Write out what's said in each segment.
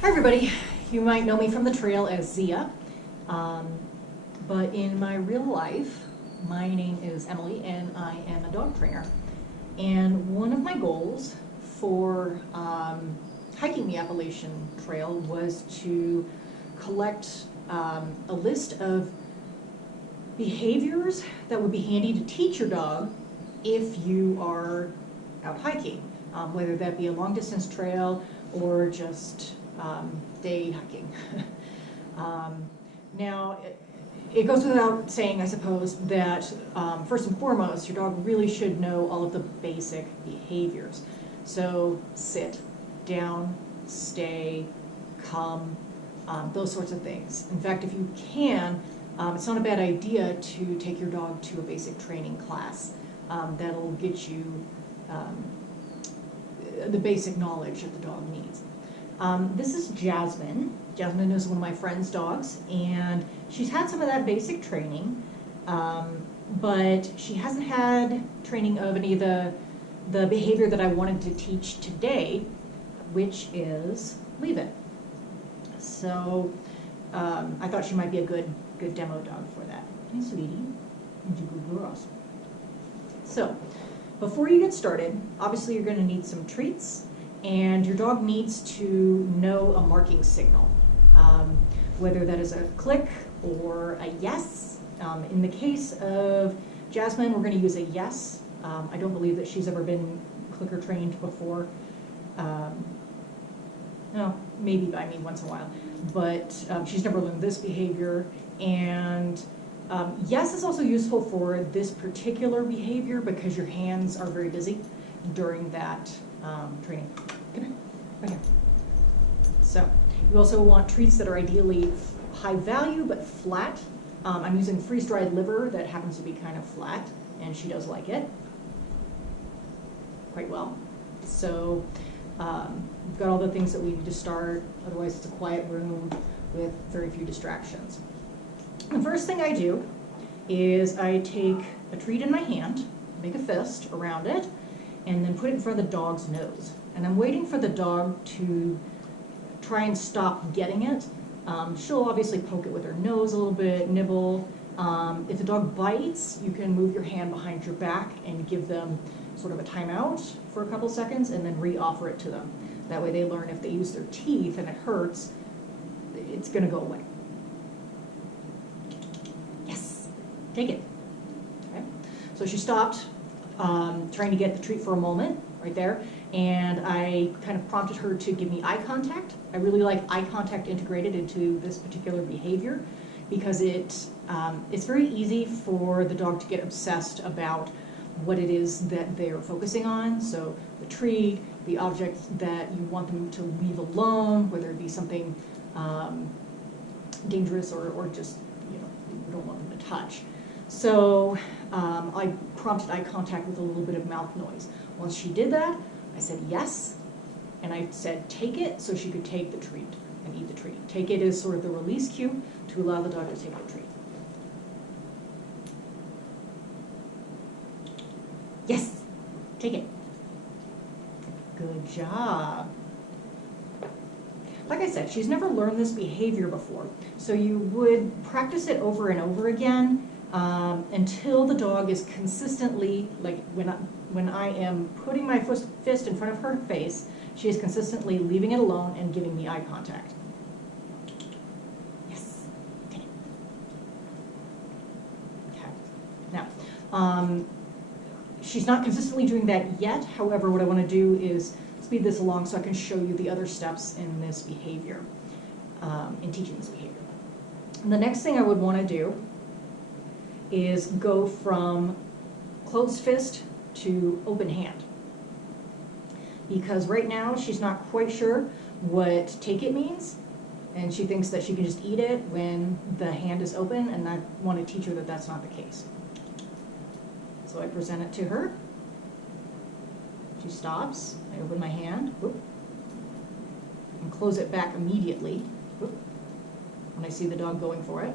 Hi everybody, you might know me from the trail as Zia, but in my real life, my name is Emily and I am a dog trainer. And one of my goals for hiking the Appalachian Trail was to collect a list of behaviors that would be handy to teach your dog if you are out hiking, whether that be a long distance trail or just day hiking. Now, it goes without saying, I suppose, that first and foremost, your dog really should know all of the basic behaviors. So sit, down, stay, come, those sorts of things. In fact, if you can, it's not a bad idea to take your dog to a basic training class. That'll get you the basic knowledge that the dog needs. This is Jasmine. Jasmine is one of my friend's dogs, and she's had some of that basic training, but she hasn't had training of any of the behavior that I wanted to teach today, which is leave it. So I thought she might be a good demo dog for that. Hey, sweetie, you good girls. So before you get started, obviously you're going to need some treats. And your dog needs to know a marking signal, whether that is a click or a yes. In the case of Jasmine, we're going to use a yes. I don't believe that she's ever been clicker trained before. No, maybe by me once in a while, but she's never learned this behavior. And yes is also useful for this particular behavior because your hands are very busy during that training. Come here, right here. So you also want treats that are ideally high value but flat. I'm using freeze-dried liver that happens to be kind of flat, and she does like it quite well. So we've got all the things that we need to start. Otherwise, it's a quiet room with very few distractions. The first thing I do is I take a treat in my hand, make a fist around it, and then put it in front of the dog's nose. And I'm waiting for the dog to try and stop getting it. She'll obviously poke it with her nose a little bit, nibble. If the dog bites, you can move your hand behind your back and give them sort of a timeout for a couple seconds and then re-offer it to them. That way they learn if they use their teeth and it hurts, it's gonna go away. Yes, take it. Okay. So she stopped trying to get the treat for a moment, right there, and I kind of prompted her to give me eye contact. I really like eye contact integrated into this particular behavior because it's very easy for the dog to get obsessed about what it is that they're focusing on. So the treat, the object that you want them to leave alone, whether it be something dangerous or just, you don't want them to touch. So I prompted eye contact with a little bit of mouth noise. Once she did that, I said yes, and I said take it so she could take the treat and eat the treat. Take it is sort of the release cue to allow the dog to take the treat. Yes, take it. Good job. Like I said, she's never learned this behavior before, so you would practice it over and over again until the dog is consistently, like when I am putting my fist in front of her face, she is consistently leaving it alone and giving me eye contact. Yes, take it. Okay. Now, she's not consistently doing that yet. However, what I want to do is speed this along so I can show you the other steps in this behavior, in teaching this behavior. And the next thing I would want to do is go from closed fist to open hand. Because right now she's not quite sure what take it means, and she thinks that she can just eat it when the hand is open, and I want to teach her that that's not the case. So I present it to her. She stops. I open my hand, whoop, and close it back immediately, whoop, when I see the dog going for it.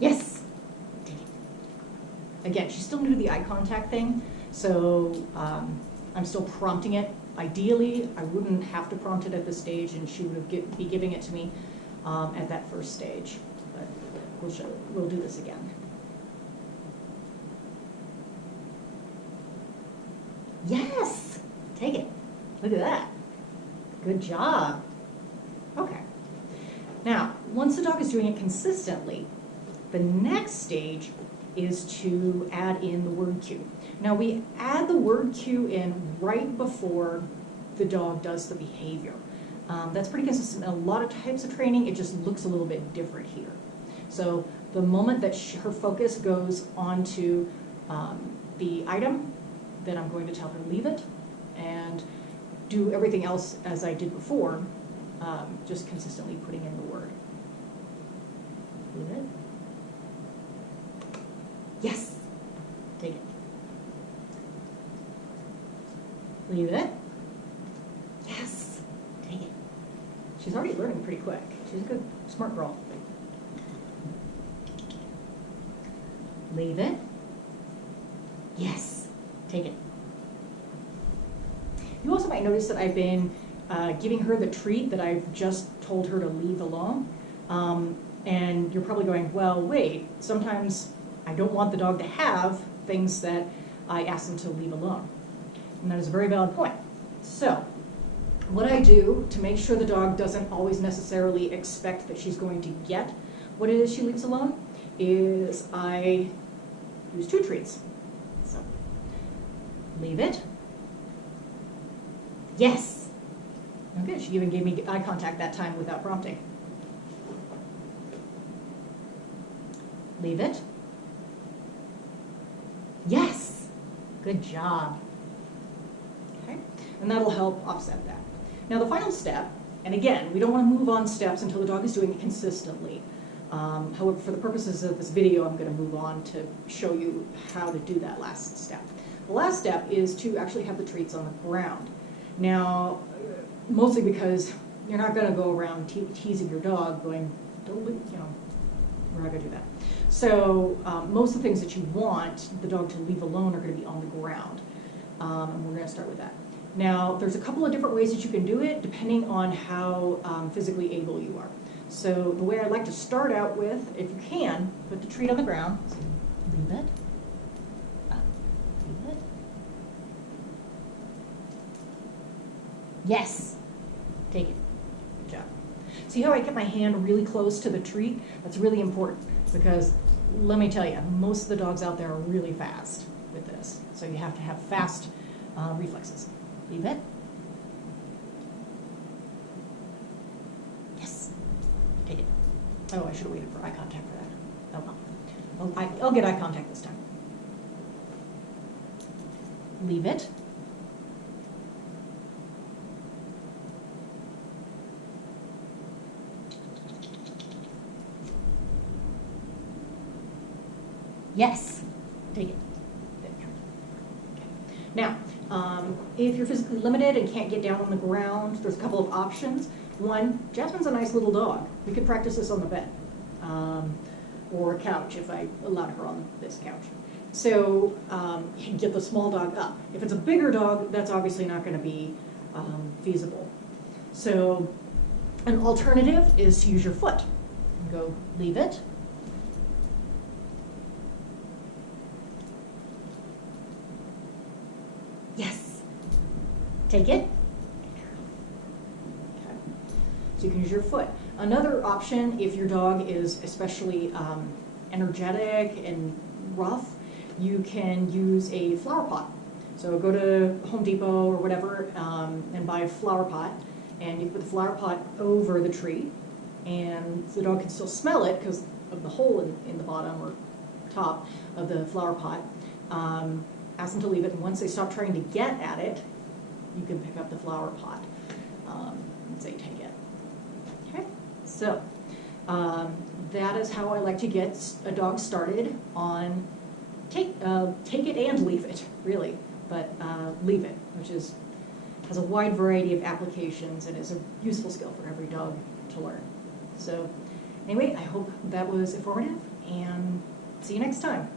Yes. Again, she's still new to the eye contact thing, so I'm still prompting it. Ideally, I wouldn't have to prompt it at this stage, and she would be giving it to me at that first stage. But we'll do this again. Yes! Take it. Look at that. Good job. Okay. Now, once the dog is doing it consistently, the next stage is to add in the word cue. Now, we add the word cue in right before the dog does the behavior. That's pretty consistent in a lot of types of training. It just looks a little bit different here. So the moment that her focus goes onto the item, then I'm going to tell her leave it and do everything else as I did before, just consistently putting in the word. Leave it. Yes. Take it. Leave it. Yes. Take it. She's already learning pretty quick. She's a good, smart girl. Leave it. Yes. Take it. You also might notice that I've been giving her the treat that I've just told her to leave alone. And you're probably going, well, wait, sometimes I don't want the dog to have things that I ask them to leave alone. And that is a very valid point. So what I do to make sure the dog doesn't always necessarily expect that she's going to get what it is she leaves alone is I use 2 treats. So leave it. Yes. Okay, she even gave me eye contact that time without prompting. Leave it. Yes. Good job. Okay, and that'll help offset that. Now the final step, and again, we don't want to move on steps until the dog is doing it consistently. However, for the purposes of this video, I'm going to move on to show you how to do that last step. The last step is to actually have the treats on the ground. Now, mostly because you're not going to go around teasing your dog going, don't leave, you know, we're not going to do that. So most of the things that you want the dog to leave alone are going to be on the ground. And we're going to start with that. Now, there's a couple of different ways that you can do it depending on how physically able you are. So the way I like to start out with, if you can, put the treat on the ground. So leave it. Leave it. Yes. Take it. Good job. See how I kept my hand really close to the treat? That's really important because let me tell you, most of the dogs out there are really fast with this. So you have to have fast reflexes. Leave it. Yes. Take it. Oh, I should have waited for eye contact for that. Oh well. I'll get eye contact this time. Leave it. Yes. Take it. Okay. Now, if you're physically limited and can't get down on the ground, there's a couple of options. One, Jasmine's a nice little dog. We could practice this on the bed or a couch if I allowed her on this couch. So you can get the small dog up. If it's a bigger dog, that's obviously not going to be feasible. So an alternative is to use your foot. Go leave it. Yes. Take it. Okay. So you can use your foot. Another option, if your dog is especially energetic and rough, you can use a flower pot. So go to Home Depot or whatever and buy a flower pot, and you put the flower pot over the tree, and the dog can still smell it because of the hole in the bottom or top of the flower pot. Ask them to leave it, and once they stop trying to get at it, you can pick up the flower pot and say, take it. Okay, so that is how I like to get a dog started on take it and leave it, really, but leave it, which has a wide variety of applications and is a useful skill for every dog to learn. So anyway, I hope that was informative, and see you next time.